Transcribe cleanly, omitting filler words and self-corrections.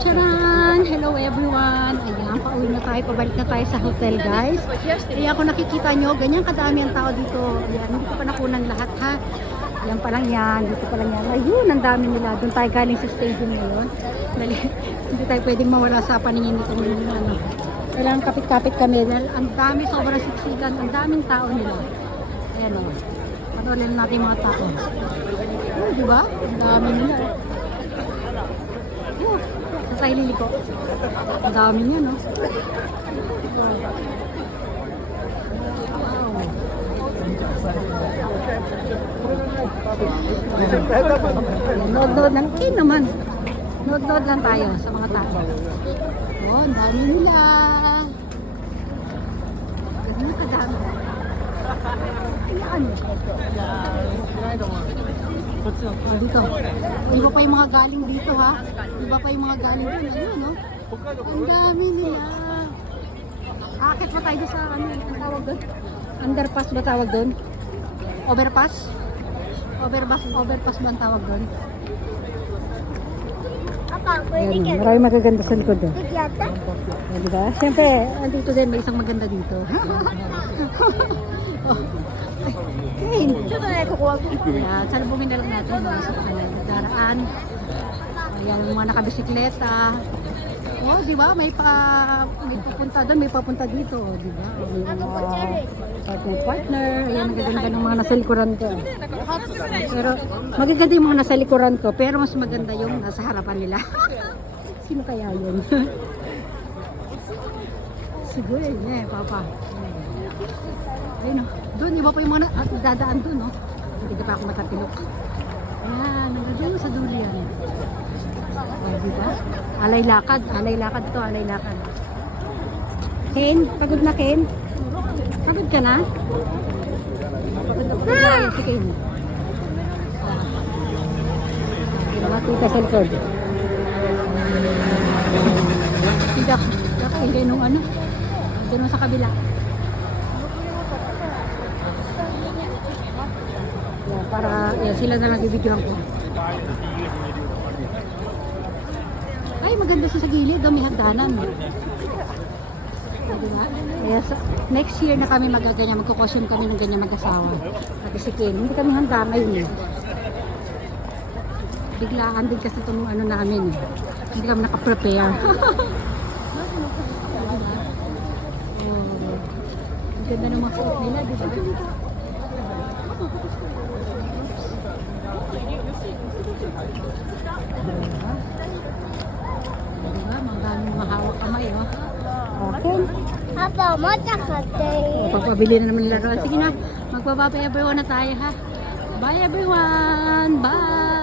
Charan! Hello everyone! Ayan, pauwi na tayo. Pabalik na tayo sa hotel, guys. Ayan, kung nakikita nyo, ganyan kadami ang tao dito. Ayan, hindi ko pa nakunan lahat, ha? Ayan pa lang yan. Dito pa lang yan. Ayun, ang dami nila. Doon tayo galing sa stadium ngayon. Dali, hindi tayo pwedeng mawala sa paningin nito. Ano. Kailangan kapit-kapit kami. Dahil ang dami, sobrang siksikan. Ang daming tao nila. Ayan o. Panolin natin mga tao. Oh, diba? Ang dami nila. Oh, sa sarili ko. Ang dami niya, no? Wow. Nod-nod lang. Okay naman. Nod-nod lang tayo sa mga tao. Oh, ang dami nila. Ganun na kadami. Ayan. Dito. Iba pa yung mga galing dito, ha? Iba pa yung mga galing dito. Ayun, no? Ang dami nila. Akit pa tayo sa ano, ang tawag doon? Underpass ba tawag doon? Overpass? Overpass ba ang tawag doon? Ayan, maraming magaganda sa likod doon. Ayan, diba? Siyempre, andito din, may isang maganda dito. Oh. Ay, ayan, salubungin na lang natin mga sa daraan. Ayan, yung mga nakabisikleta. Oh, di ba? May papunta doon, may papunta dito, di ba? Partner. Ayan, magaganda ng mga nasa likuran ko. Pero magaganda yung mga nasa likuran ko, pero mas maganda yung nasa harapan nila. Sino kaya yun? Siguro yun, papa. Ayun, doon, iba pa yung mga dadaan doon, no? Hindi pa ako matapilok. Ayan, doon sa dulian. Oh, diba? Alay lakad to, alay lakad. Ken, pagod na Ken? Pagod ka na? Ah! Si Ken. Nakita sa likod. Tidak, hindi nung ano. Doon sa kabila. Yan, para yan, sila na lang bibidyohan ko. Ay, maganda siya sa gilid. May hagdanan. Diba? Yes, next year na kami magaganyan. Magkukosyon kami ng ganyan mag-asawa. Pati si Ken. Hindi kami handa ngayon. Biglaan din kasi itong ano namin. Hindi kami nakaprepare. Ang ganda ng mga suot nila, diba? Diba? Mga mahawak kamay, oh. Okay. Papa, matakate. Pagpabili na naman nila. Sige na, magpapapa everyone na tayo, ha? Bye everyone! Bye!